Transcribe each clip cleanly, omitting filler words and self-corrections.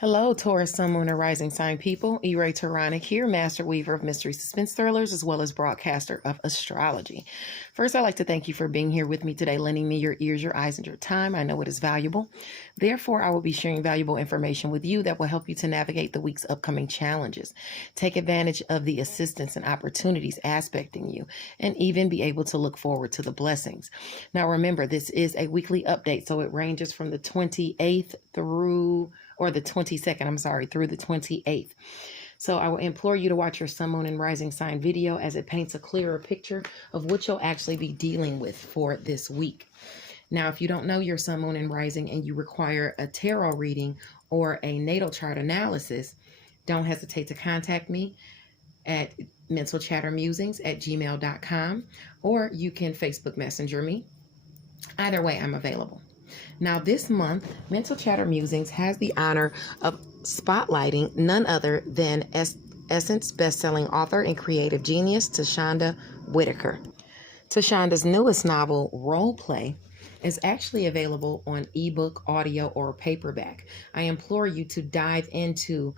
Hello, Taurus, Sun, Moon, and Rising Sign people. E-Ray Taronic here, Master Weaver of Mystery Suspense Thrillers, as well as broadcaster of astrology. First, I'd like to thank you for being here with me today, lending me your ears, your eyes, and your time. I know it is valuable. Therefore, I will be sharing valuable information with you that will help you to navigate the week's upcoming challenges. Take advantage of the assistance and opportunities aspecting you, and even be able to look forward to the blessings. Now, remember, this is a weekly update, so it ranges from the 28th through the 22nd, through the 28th. So I will implore you to watch your Sun, Moon, and Rising sign video as it paints a clearer picture of what you'll actually be dealing with for this week. Now, if you don't know your Sun, Moon, and Rising and you require a tarot reading or a natal chart analysis, don't hesitate to contact me at mentalchattermusings@gmail.com, or you can Facebook Messenger me. Either way, I'm available. Now, this month, Mental Chatter Musings has the honor of spotlighting none other than Essence best-selling author and creative genius, Tashonda Whitaker. Tashonda's newest novel, Role Play, is actually available on ebook, audio, or paperback. I implore you to dive into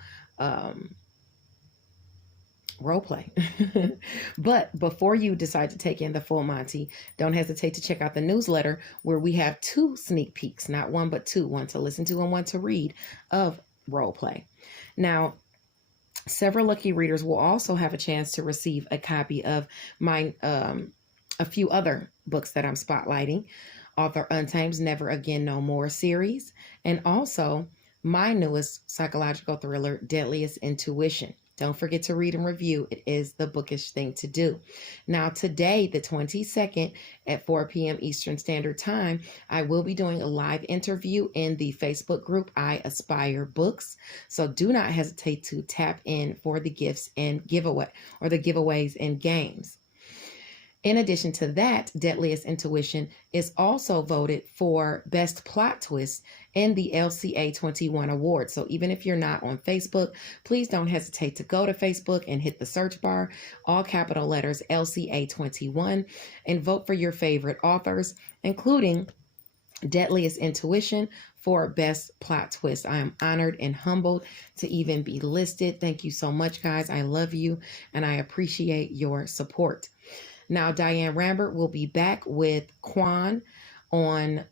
role play. But before you decide to take in the full Monty, don't hesitate to check out the newsletter where we have 2 sneak peeks, not one, but 2, one to listen to and one to read of role play. Now, several lucky readers will also have a chance to receive a copy of my, a few other books that I'm spotlighting. Author Untame's Never Again, No More series, and also my newest psychological thriller, Deadliest Intuition. Don't forget to read and review. It is the bookish thing to do. Now, today, the 22nd at 4 p.m. Eastern Standard Time, I will be doing a live interview in the Facebook group, I Aspire Books. So do not hesitate to tap in for the gifts and giveaway, or the giveaways and games. In addition to that, Deadliest Intuition is also voted for Best Plot Twist in the LCA 21 award. So even if you're not on Facebook, please don't hesitate to go to Facebook and hit the search bar, all capital letters LCA 21, and vote for your favorite authors, including Deadliest Intuition for Best Plot Twist. I am honored and humbled to even be listed. Thank you so much, guys. I love you and I appreciate your support. Now, Diane Rambert will be back with Quan on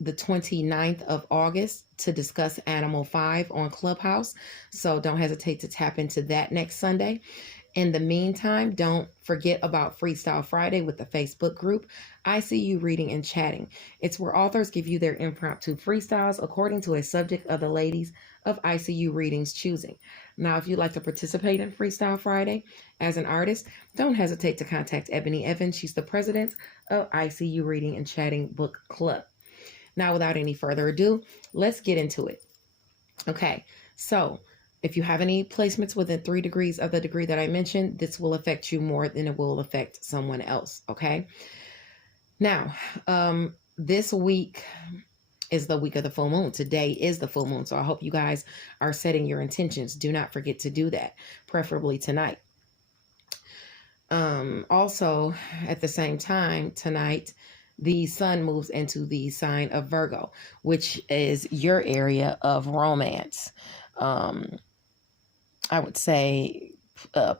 the 29th of August to discuss Animal 5 on Clubhouse. So don't hesitate to tap into that next Sunday. In the meantime, don't forget about Freestyle Friday with the Facebook group, ICU Reading and Chatting. It's where authors give you their impromptu freestyles according to a subject of the ladies of ICU Reading's choosing. Now, if you'd like to participate in Freestyle Friday as an artist, don't hesitate to contact Ebony Evans. She's the president of ICU Reading and Chatting Book Club. Now, without any further ado, let's get into it. Okay, so if you have any placements within 3 degrees of the degree that I mentioned, this will affect you more than it will affect someone else, okay? Now, this week is the week of the full moon. Today is the full moon, so I hope you guys are setting your intentions. Do not forget to do that, preferably tonight. Also, at the same time, tonight, the sun moves into the sign of Virgo, which is your area of romance. I would say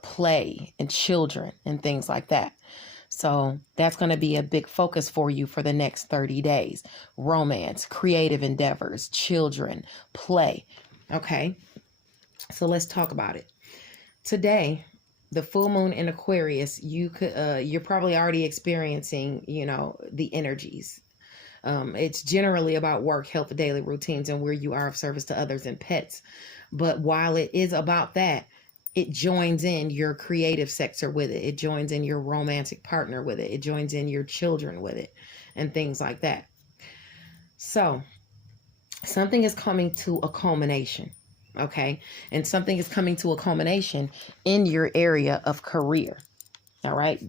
play and children and things like that. So that's going to be a big focus for you for the next 30 days. Romance, creative endeavors, children, play. Okay, so let's talk about it. Today, the full moon in Aquarius, you're probably already experiencing, the energies. It's generally about work, health, daily routines, and where you are of service to others and pets. But while it is about that, it joins in your creative sector with it. It joins in your romantic partner with it. It joins in your children with it and things like that. So something is coming to a culmination, okay? And something is coming to a culmination in your area of career, all right?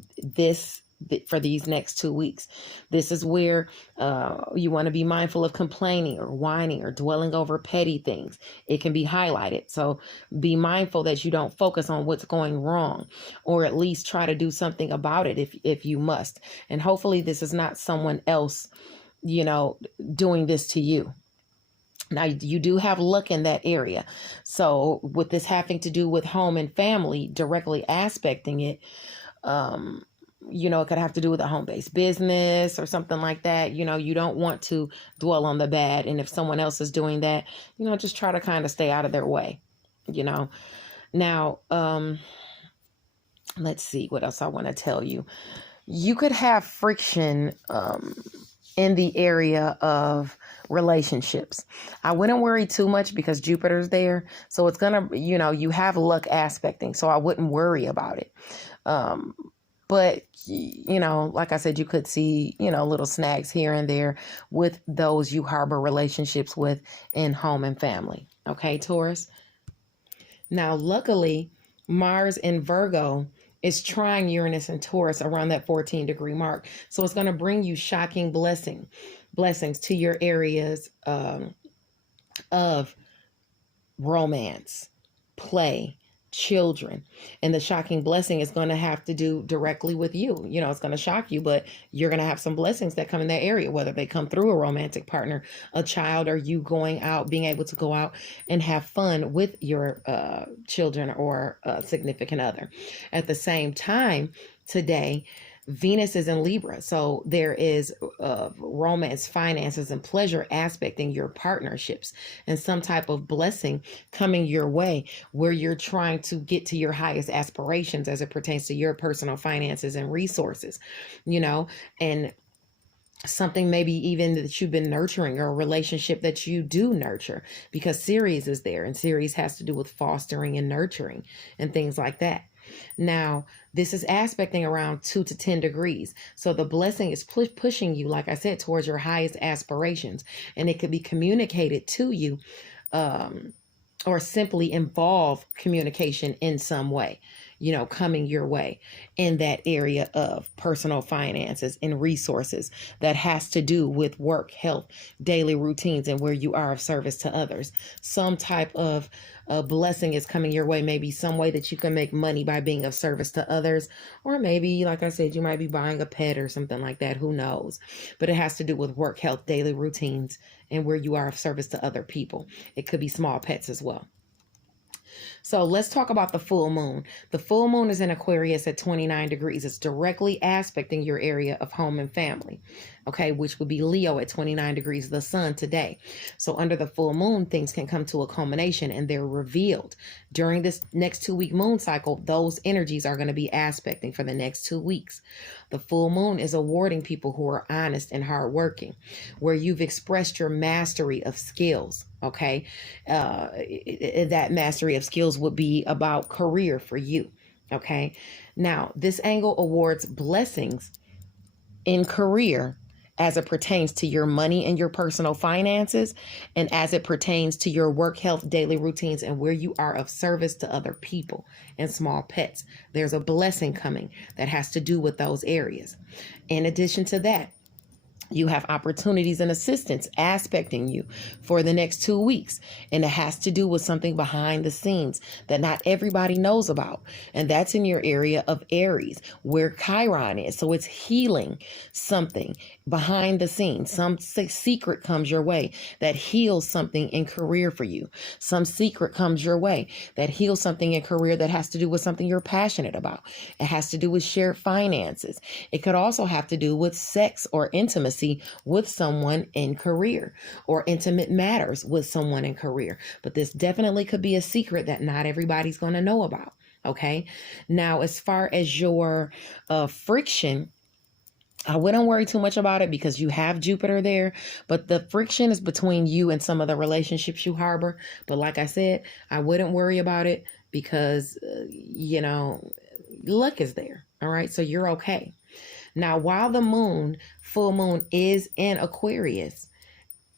For these next 2 weeks. This is where you want to be mindful of complaining or whining or dwelling over petty things. It can be highlighted. So be mindful that you don't focus on what's going wrong, or at least try to do something about it if you must. And hopefully this is not someone else, doing this to you. Now, you do have luck in that area. So with this having to do with home and family, directly aspecting it, it could have to do with a home-based business or something like that. You don't want to dwell on the bad. And if someone else is doing that, just try to kind of stay out of their way, Now, let's see what else I want to tell you. You could have friction in the area of relationships. I wouldn't worry too much because Jupiter's there. So it's going to, you have luck aspecting. So I wouldn't worry about it. But, like I said, you could see, little snags here and there with those you harbor relationships with in home and family. Okay, Taurus? Now, luckily, Mars in Virgo is trying Uranus and Taurus around that 14-degree mark. So it's going to bring you shocking blessings to your areas of romance, play, children. And the shocking blessing is going to have to do directly with you. It's going to shock you, but you're going to have some blessings that come in that area, whether they come through a romantic partner, a child, or you going out, being able to go out and have fun with your children or significant other. At the same time, today, Venus is in Libra. So there is romance, finances, and pleasure aspecting your partnerships, and some type of blessing coming your way where you're trying to get to your highest aspirations as it pertains to your personal finances and resources, and something maybe even that you've been nurturing, or a relationship that you do nurture, because Ceres is there, and Ceres has to do with fostering and nurturing and things like that. Now, this is aspecting around 2 to 10 degrees. So the blessing is pushing you, like I said, towards your highest aspirations. And it could be communicated to you or simply involve communication in some way, coming your way in that area of personal finances and resources that has to do with work, health, daily routines, and where you are of service to others. Some type of blessing is coming your way, maybe some way that you can make money by being of service to others, or maybe, like I said, you might be buying a pet or something like that. Who knows? But it has to do with work, health, daily routines, and where you are of service to other people. It could be small pets as well. So let's talk about the full moon. The full moon is in Aquarius at 29 degrees. It's directly aspecting your area of home and family, okay, which would be Leo at 29 degrees, the sun today. So under the full moon, things can come to a culmination and they're revealed. During this next 2-week moon cycle, those energies are going to be aspecting for the next 2 weeks. The full moon is awarding people who are honest and hardworking, where you've expressed your mastery of skills. Okay, that mastery of skills would be about career for you. Okay, now this angle awards blessings in career as it pertains to your money and your personal finances, and as it pertains to your work, health, daily routines, and where you are of service to other people and small pets. There's a blessing coming that has to do with those areas. In addition to that, you have opportunities and assistance aspecting you for the next 2 weeks. And it has to do with something behind the scenes that not everybody knows about. And that's in your area of Aries, where Chiron is. So it's healing something behind the scenes. Some secret comes your way that heals something in career for you. Some secret comes your way that heals something in career that has to do with something you're passionate about. It has to do with shared finances. It could also have to do with sex or intimacy with someone in career, or intimate matters with someone in career. But this definitely could be a secret that not everybody's going to know about. Okay. Now, as far as your friction, I wouldn't worry too much about it because you have Jupiter there, but the friction is between you and some of the relationships you harbor. But like I said, I wouldn't worry about it because, luck is there. All right. So you're okay. Now, while the full moon is in Aquarius,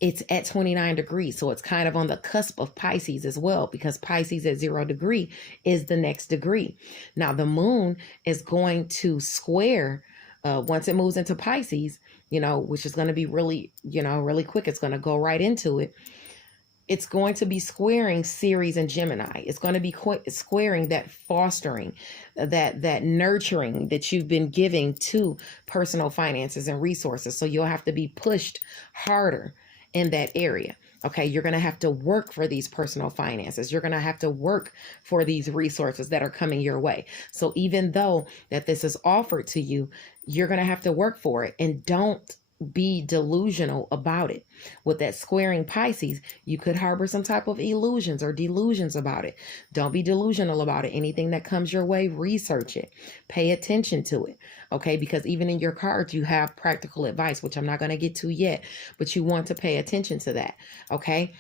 it's at 29 degrees. So it's kind of on the cusp of Pisces as well, because Pisces at 0 degree is the next degree. Now, the moon is going to square once it moves into Pisces, which is going to be really, really quick. It's going to go right into it. It's going to be squaring Ceres and Gemini. It's going to be squaring that fostering, that nurturing that you've been giving to personal finances and resources. So you'll have to be pushed harder in that area. Okay, you're going to have to work for these personal finances. You're going to have to work for these resources that are coming your way. So even though that this is offered to you, you're going to have to work for it. And don't be delusional about it. With that squaring Pisces, you could harbor some type of illusions or delusions about it. Don't be delusional about it. Anything that comes your way, research it. Pay attention to it. Okay, because even in your cards, you have practical advice, which I'm not going to get to yet, but you want to pay attention to that. Okay.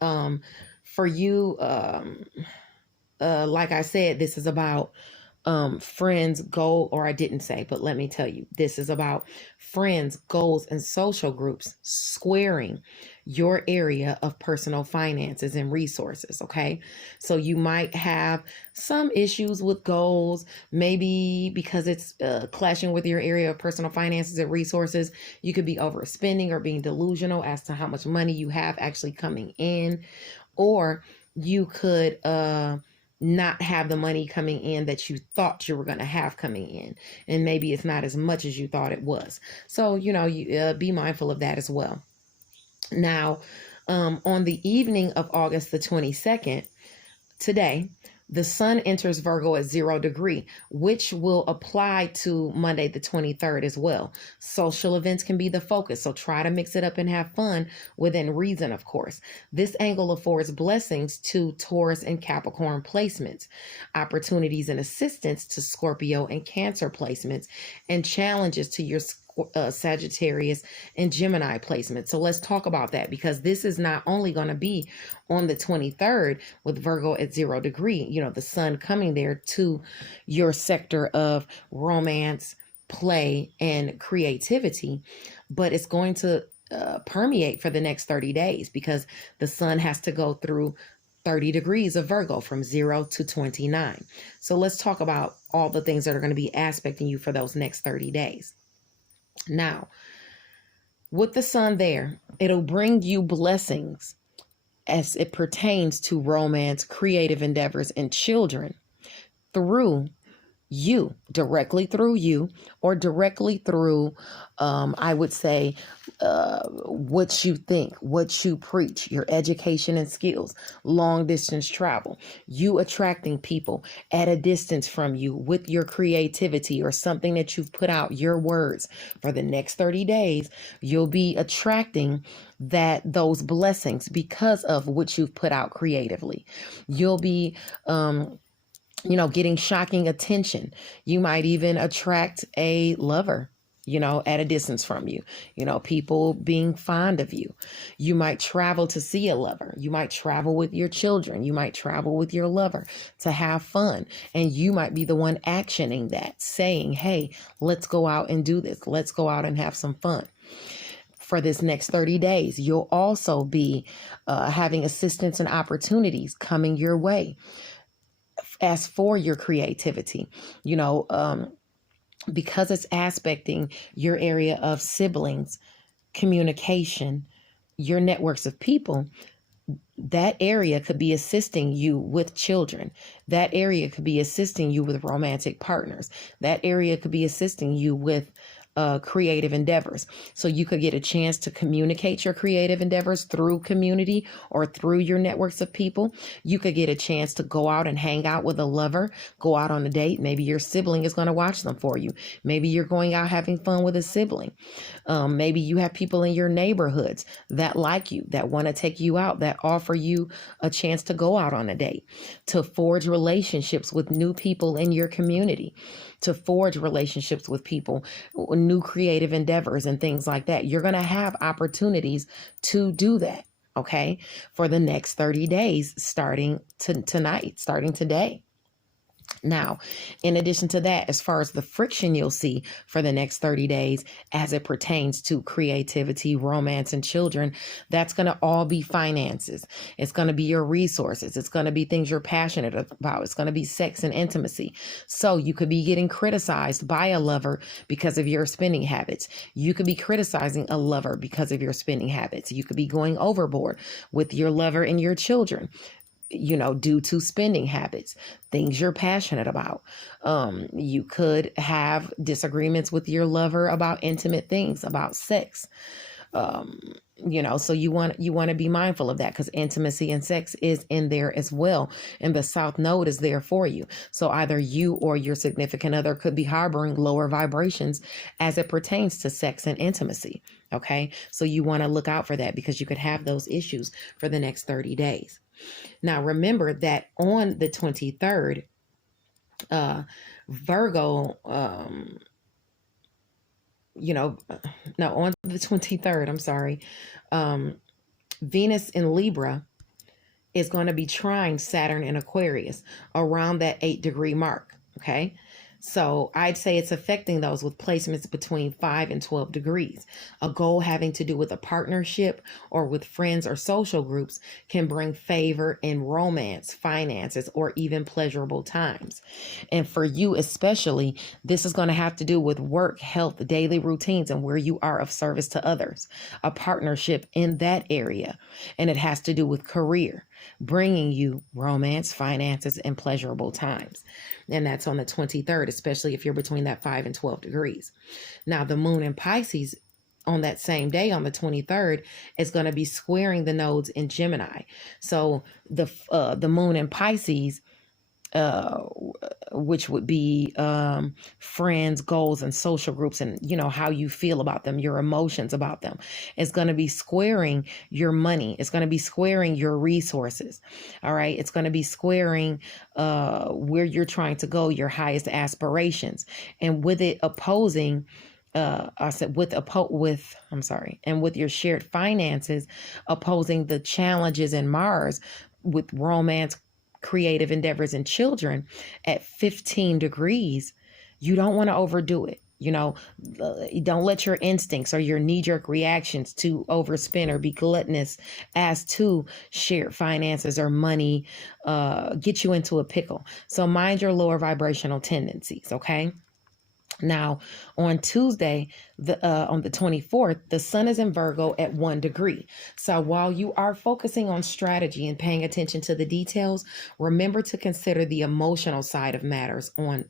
For you, like I said, this is about friends, goal, or I didn't say, but let me tell you, this is about friends, goals, and social groups squaring your area of personal finances and resources. Okay. So you might have some issues with goals, maybe because it's clashing with your area of personal finances and resources. You could be overspending or being delusional as to how much money you have actually coming in, or you could, not have the money coming in that you thought you were going to have coming in. And maybe it's not as much as you thought it was. So, you be mindful of that as well. Now, on the evening of August the 22nd, today, the sun enters Virgo at 0 degree, which will apply to Monday the 23rd as well. Social events can be the focus, so try to mix it up and have fun within reason, of course. This angle affords blessings to Taurus and Capricorn placements, opportunities and assistance to Scorpio and Cancer placements, and challenges to your Sagittarius and Gemini placement. So let's talk about that, because this is not only going to be on the 23rd with Virgo at 0 degree, the sun coming there to your sector of romance, play, and creativity, but it's going to permeate for the next 30 days because the sun has to go through 30 degrees of Virgo from 0 to 29. So let's talk about all the things that are going to be aspecting you for those next 30 days. Now, with the sun there, it'll bring you blessings as it pertains to romance, creative endeavors, and children through you, directly through you, or directly through, I would say, what you think, what you preach, your education and skills, long distance travel, you attracting people at a distance from you with your creativity or something that you've put out, your words. For the next 30 days, you'll be attracting those blessings because of what you've put out creatively. You'll be, getting shocking attention. You might even attract a lover, at a distance from you, people being fond of you. You might travel to see a lover. You might travel with your children. You might travel with your lover to have fun. And you might be the one actioning that, saying, hey, let's go out and do this. Let's go out and have some fun. For this next 30 days, you'll also be having assistance and opportunities coming your way. As for your creativity, because it's aspecting your area of siblings, communication, your networks of people, that area could be assisting you with children. That area could be assisting you with romantic partners. That area could be assisting you with creative endeavors. So you could get a chance to communicate your creative endeavors through community or through your networks of people. You could get a chance to go out and hang out with a lover, go out on a date. Maybe your sibling is going to watch them for you. Maybe you're going out having fun with a sibling. Maybe you have people in your neighborhoods that like you, that want to take you out, that offer you a chance to go out on a date, to forge relationships with new people in your community, to forge relationships with people, new creative endeavors and things like that. You're going to have opportunities to do that, okay, for the next 30 days, starting tonight, starting today. Now, in addition to that, as far as the friction you'll see for the next 30 days as it pertains to creativity, romance, and children, that's going to all be finances. It's going to be your resources. It's going to be things you're passionate about. It's going to be sex and intimacy. So you could be getting criticized by a lover because of your spending habits. You could be criticizing a lover because of your spending habits. You could be going overboard with your lover and your children, due to spending habits, things you're passionate about. You could have disagreements with your lover about intimate things, about sex. So you want to be mindful of that, because intimacy and sex is in there as well, and the south node is there for you. So either you or your significant other could be harboring lower vibrations as it pertains to sex and intimacy. Okay, so you want to look out for that, because you could have those issues for the next 30 days. Now remember that on the 23rd, Virgo, no, on the 23rd, I'm sorry, Venus in Libra is going to be trine Saturn in Aquarius around that 8-degree mark. Okay. So I'd say it's affecting those with placements between 5 and 12 degrees. A goal having to do with a partnership or with friends or social groups can bring favor in romance, finances, or even pleasurable times. And for you especially, this is going to have to do with work, health, daily routines, and where you are of service to others. A partnership in that area. And it has to do with career, bringing you romance, finances, and pleasurable times. And that's on the 23rd, especially if you're between that 5 and 12 degrees. Now, the moon in Pisces on that same day, on the 23rd, is going to be squaring the nodes in Gemini. So the moon in Pisces, which would be friends, goals, and social groups, and how you feel about them, your emotions about them, is going to be squaring your money. It's going to be squaring your resources. All right, it's going to be squaring where you're trying to go, your highest aspirations, and with it opposing. And with your shared finances opposing the challenges in Mars with romance, creative endeavors, and children at 15 degrees. You don't want to overdo it. Don't let your instincts or your knee-jerk reactions to overspend or be gluttonous as to shared finances or money get you into a pickle. So mind your lower vibrational tendencies, okay? Now, on Tuesday, on the 24th, the sun is in Virgo at 1 degree. So while you are focusing on strategy and paying attention to the details, remember to consider the emotional side of matters on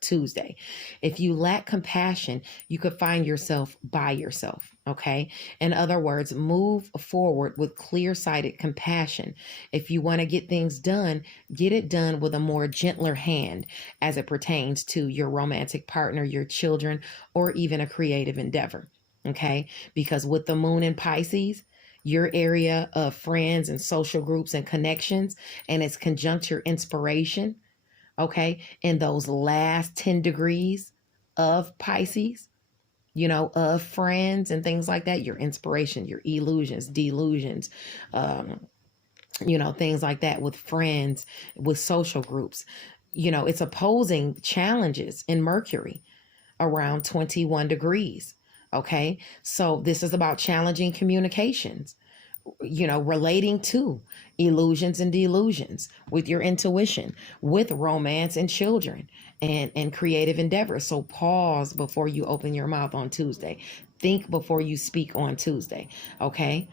Tuesday. If you lack compassion, you could find yourself by yourself. Okay. In other words, move forward with clear-sighted compassion. If you want to get things done, get it done with a more gentler hand as it pertains to your romantic partner, your children, or even a creative endeavor. Okay. Because with the moon in Pisces, your area of friends and social groups and connections, and its conjunct your inspiration. Okay. In those last 10 degrees of Pisces, of friends and things like that, your inspiration, your illusions, delusions, things like that with friends, with social groups. It's opposing challenges in Mercury around 21 degrees. Okay. So this is about challenging communications, relating to illusions and delusions with your intuition, with romance and children and creative endeavors. So pause before you open your mouth on Tuesday. Think before you speak on Tuesday. Okay.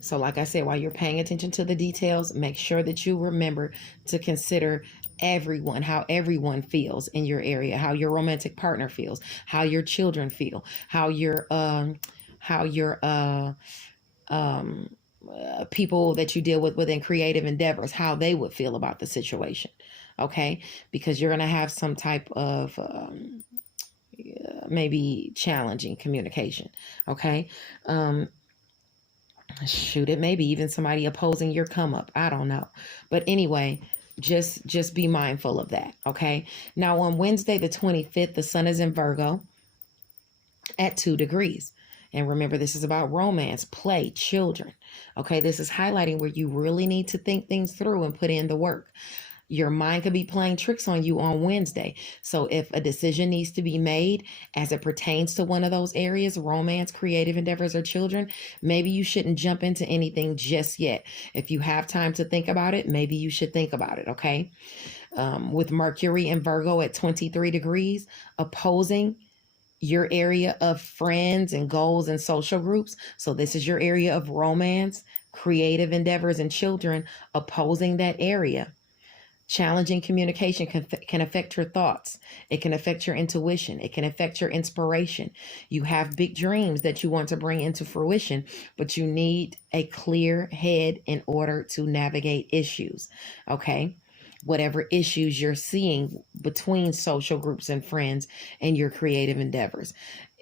So like I said, while you're paying attention to the details, make sure that you remember to consider everyone, how everyone feels in your area, how your romantic partner feels, how your children feel, how your people that you deal with within creative endeavors, how they would feel about the situation. Okay. Because you're going to have some type of, maybe challenging communication. Okay. It may be even somebody opposing your come up. I don't know. But anyway, just be mindful of that. Okay. Now on Wednesday, the 25th, the sun is in Virgo at 2 degrees. And remember, this is about romance, play, children. Okay. This is highlighting where you really need to think things through and put in the work. Your mind could be playing tricks on you on Wednesday. So if a decision needs to be made as it pertains to one of those areas, romance, creative endeavors, or children, maybe you shouldn't jump into anything just yet. If you have time to think about it, maybe you should think about it. Okay. With Mercury and Virgo at 23 degrees, opposing your area of friends and goals and social groups. So this is your area of romance, creative endeavors, and children, opposing that area. Challenging communication can affect your thoughts. It can affect your intuition. It can affect your inspiration. You have big dreams that you want to bring into fruition, but you need a clear head in order to navigate issues. Okay. Whatever issues you're seeing between social groups and friends and your creative endeavors,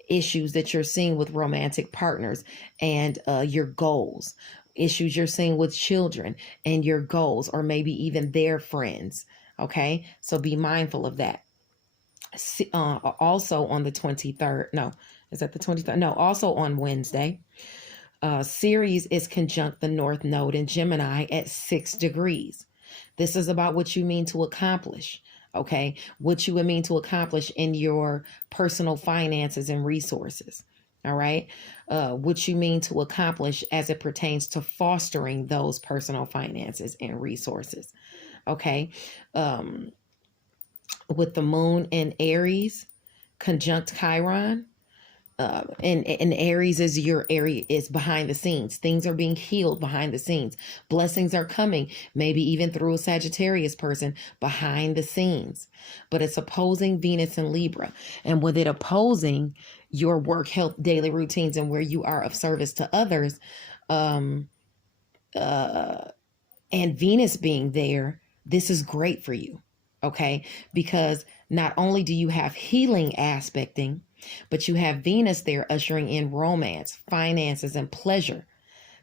issues that you're seeing with romantic partners and your goals, issues you're seeing with children and your goals, or maybe even their friends. Okay, so be mindful of that. Also on the 23rd, no, is that the 23rd? No, also on Wednesday, Ceres is conjunct the North Node in Gemini at 6 degrees. This is about what you mean to accomplish. Okay, what you would mean to accomplish in your personal finances and resources. All right, what you mean to accomplish as it pertains to fostering those personal finances and resources. Okay, with the moon in Aries conjunct Chiron, and Aries is your area, is behind the scenes. Things are being healed behind the scenes. Blessings are coming, maybe even through a Sagittarius person behind the scenes. But it's opposing Venus and Libra. And with it opposing your work, health, daily routines, and where you are of service to others, and Venus being there, this is great for you. Okay, because not only do you have healing aspecting, but you have Venus there ushering in romance, finances, and pleasure.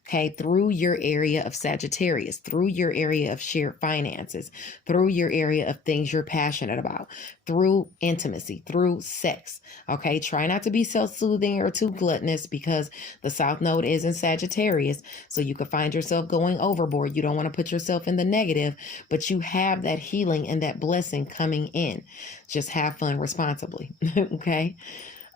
Okay, through your area of Sagittarius, through your area of shared finances, through your area of things you're passionate about, through intimacy, through sex. Okay, try not to be self-soothing or too gluttonous, because the South Node is in Sagittarius, so you could find yourself going overboard. You don't want to put yourself in the negative, but you have that healing and that blessing coming in. Just have fun responsibly. Okay.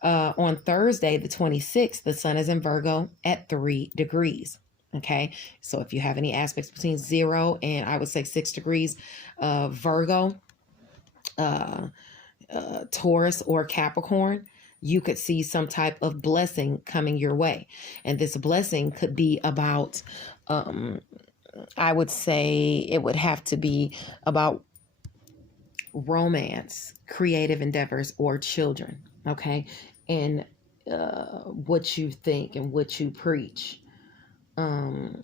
On Thursday, the 26th, the sun is in Virgo at 3 degrees. Okay, so if you have any aspects between 0 and I would say 6 degrees, Virgo, Taurus, or Capricorn, you could see some type of blessing coming your way. And this blessing could be about, I would say it would have to be about romance, creative endeavors, or children. Okay, and what you think and what you preach.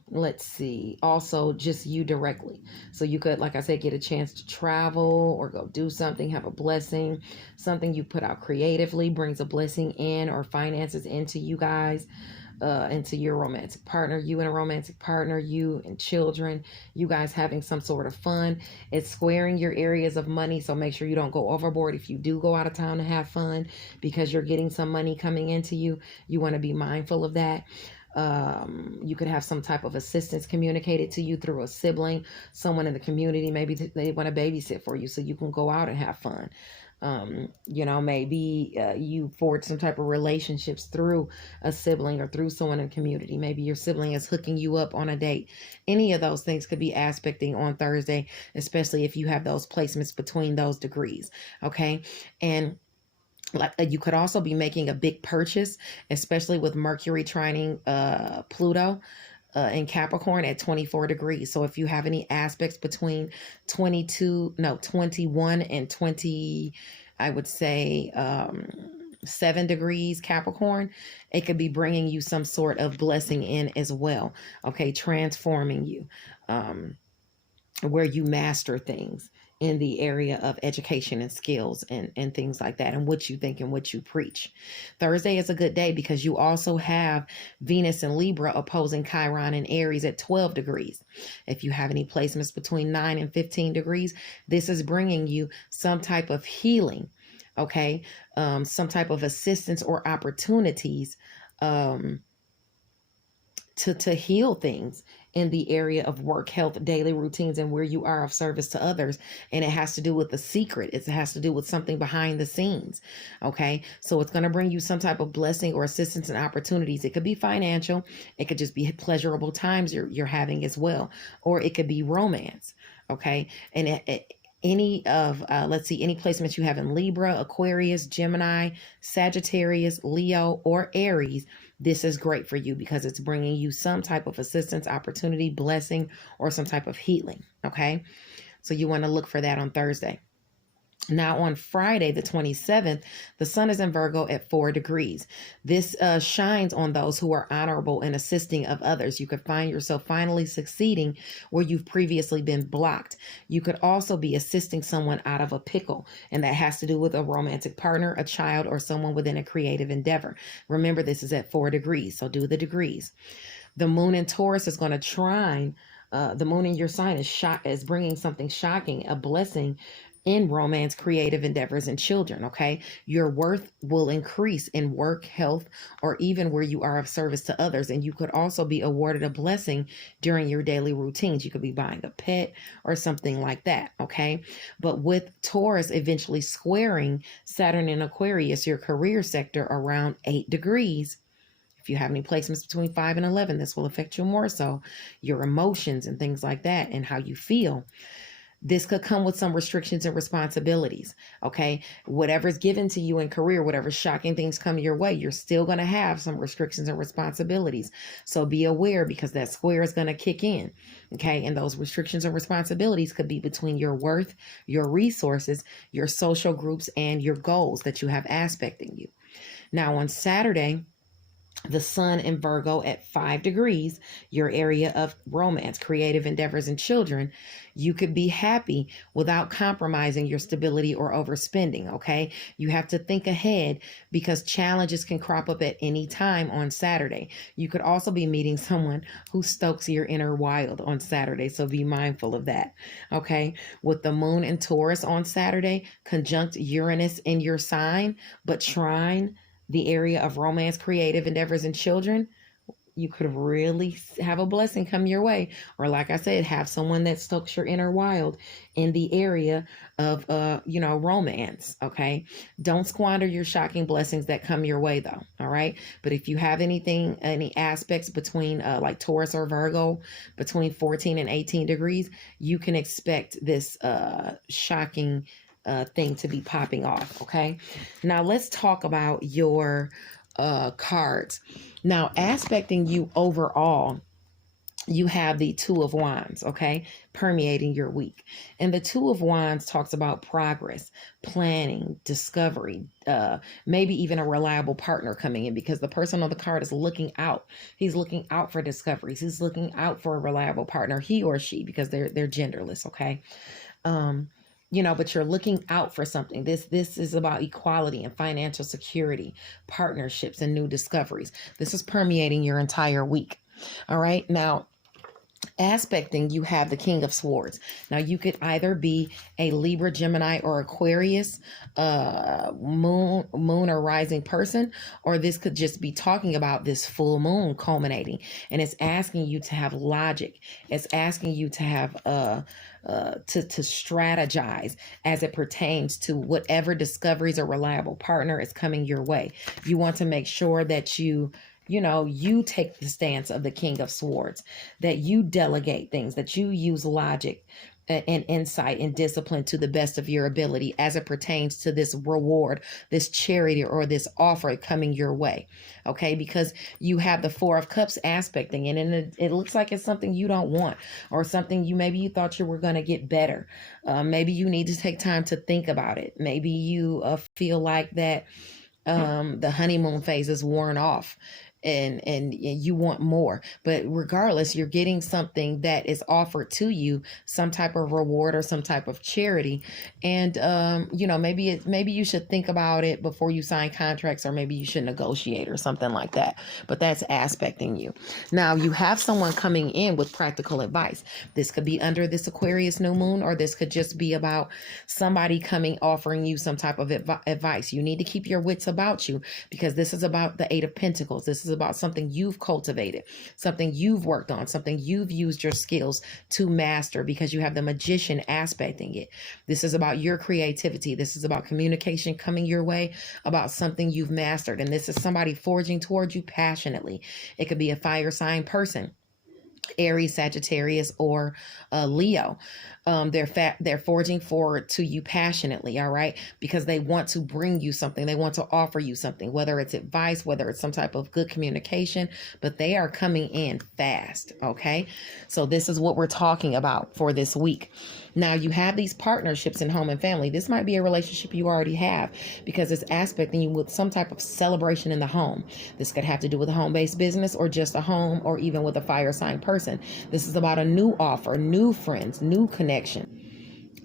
Let's see, also just you directly. So you could, like I said, get a chance to travel or go do something, have a blessing, something you put out creatively brings a blessing in or finances into you guys, into your romantic partner, you and a romantic partner, you and children, you guys having some sort of fun. It's squaring your areas of money, so make sure you don't go overboard if you do go out of town to have fun, because you're getting some money coming into you. You want to be mindful of that. You could have some type of assistance communicated to you through a sibling, someone in the community. Maybe they want to babysit for you so you can go out and have fun. Maybe you forge some type of relationships through a sibling or through someone in the community. Maybe your sibling is hooking you up on a date. Any of those things could be aspecting on Thursday, especially if you have those placements between those degrees. Okay. And like you could also be making a big purchase, especially with Mercury trining Pluto in Capricorn at 24 degrees. So if you have any aspects between 21 and 20, I would say 7 degrees Capricorn, it could be bringing you some sort of blessing in as well. Okay, transforming you, where you master things in the area of education and skills and things like that, and what you think and what you preach. Thursday is a good day because you also have Venus and Libra opposing Chiron and Aries at 12 degrees. If you have any placements between 9 and 15 degrees, this is bringing you some type of healing, okay? Some type of assistance or opportunities to heal things in the area of work, health, daily routines, and where you are of service to others. And it has to do with the secret. It has to do with something behind the scenes. Okay. So it's going to bring you some type of blessing or assistance and opportunities. It could be financial. It could just be pleasurable times you're having as well. Or it could be romance. Okay. And any of, any placements you have in Libra, Aquarius, Gemini, Sagittarius, Leo, or Aries, this is great for you because it's bringing you some type of assistance, opportunity, blessing, or some type of healing. Okay. So you want to look for that on Thursday. Now on Friday, the 27th, the sun is in Virgo at 4 degrees. This shines on those who are honorable and assisting of others. You could find yourself finally succeeding where you've previously been blocked. You could also be assisting someone out of a pickle, and that has to do with a romantic partner, a child, or someone within a creative endeavor. Remember, this is at 4 degrees, so do the degrees. The moon in Taurus is going to trine. The moon in your sign is bringing something shocking, a blessing in romance, creative endeavors, and children. Okay, your worth will increase in work, health, or even where you are of service to others. And you could also be awarded a blessing during your daily routines. You could be buying a pet or something like that. Okay, but with Taurus eventually squaring Saturn in Aquarius, your career sector around 8 degrees. If you have any placements between 5 and 11, this will affect you more so, your emotions and things like that, and how you feel. This could come with some restrictions and responsibilities. Okay, whatever's given to you in career, whatever shocking things come your way, you're still going to have some restrictions and responsibilities. So be aware, because that square is going to kick in. Okay, and those restrictions and responsibilities could be between your worth, your resources, your social groups, and your goals that you have aspecting you. Now on Saturday, the sun in Virgo at 5 degrees, your area of romance, creative endeavors, and children. You could be happy without compromising your stability or overspending. Okay, you have to think ahead, because challenges can crop up at any time on Saturday. You could also be meeting someone who stokes your inner wild on Saturday, so be mindful of that. Okay, with the moon in Taurus on Saturday, conjunct Uranus in your sign, but trine the area of romance, creative endeavors, and children, you could really have a blessing come your way. Or like I said, have someone that stokes your inner wild in the area of, romance. Okay. Don't squander your shocking blessings that come your way though. All right. But if you have any aspects between like Taurus or Virgo, between 14 and 18 degrees, you can expect this shocking thing to be popping off. Okay, now let's talk about your cards. Now, aspecting you overall, you have the Two of Wands, okay, permeating your week. And the Two of Wands talks about progress, planning, discovery, maybe even a reliable partner coming in, because the person on the card is looking out. He's looking out for discoveries. He's looking out for a reliable partner, he or she, because they're genderless, okay? But you're looking out for something. This is about equality and financial security, partnerships, and new discoveries. This is permeating your entire week. All right. Now, aspecting, you have the King of Swords. Now, you could either be a Libra, Gemini, or Aquarius moon or rising person, or this could just be talking about this full moon culminating, and it's asking you to have logic. It's asking you to have to strategize as it pertains to whatever discoveries or reliable partner is coming your way. You want to make sure that you take the stance of the King of Swords, that you delegate things, that you use logic and insight and discipline to the best of your ability as it pertains to this reward, this charity, or this offer coming your way. Okay, because you have the Four of Cups aspecting, and it looks like it's something you don't want, or something maybe you thought you were going to get better. Maybe you need to take time to think about it. Maybe you feel like that the honeymoon phase is worn off, and you want more. But regardless, you're getting something that is offered to you, some type of reward or some type of charity. And maybe you should think about it before you sign contracts, or maybe you should negotiate or something like that. But that's aspecting you. Now, you have someone coming in with practical advice. This could be under this Aquarius new moon, or this could just be about somebody offering you some type of advice. You need to keep your wits about you, because this is about the Eight of Pentacles. This is about something you've cultivated, something you've worked on, something you've used your skills to master, because you have the Magician aspecting it. This is about your creativity. This is about communication coming your way, about something you've mastered. And this is somebody forging towards you passionately. It could be a fire sign person. Aries, Sagittarius, or Leo. They're forging forward to you passionately, all right, because they want to bring you something. They want to offer you something, whether it's advice, whether it's some type of good communication, but they are coming in fast, okay? So this is what we're talking about for this week. Now, you have these partnerships in home and family. This might be a relationship you already have because it's aspecting you with some type of celebration in the home. This could have to do with a home-based business or just a home, or even with a fire sign person. This is about a new offer, new friends, new connection,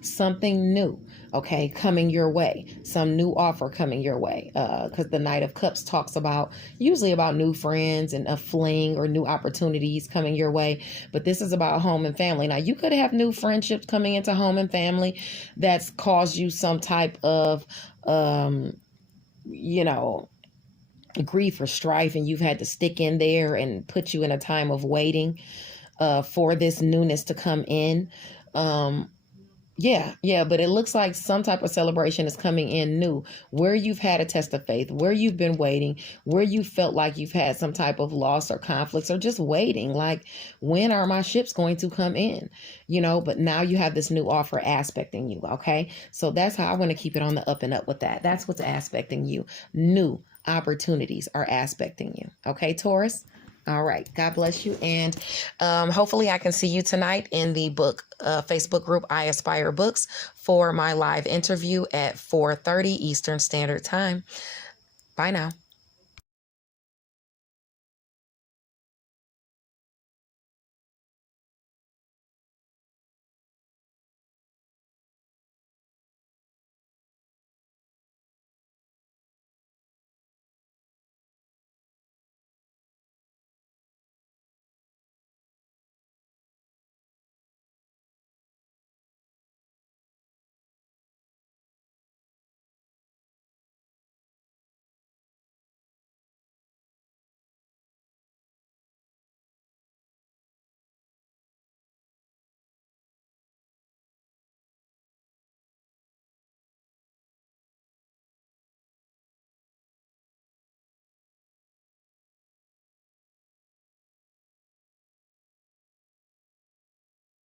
something new, okay, coming your way, some new offer coming your way, because the Knight of Cups talks about usually about new friends and a fling or new opportunities coming your way, but this is about home and family. Now, you could have new friendships coming into home and family that's caused you some type of you know, grief or strife, and you've had to stick in there and put you in a time of waiting for this newness to come in. Yeah, but it looks like some type of celebration is coming in new, where you've had a test of faith, where you've been waiting, where you felt like you've had some type of loss or conflicts, or just waiting, like, when are my ships going to come in? But now you have this new offer aspecting you, okay? So that's how I want to keep it on the up and up with that. That's what's aspecting you. New opportunities are aspecting you, okay, Taurus? All right. God bless you. And hopefully I can see you tonight in the book Facebook group, I Aspire Books, for my live interview at 4:30 Eastern Standard Time. Bye now.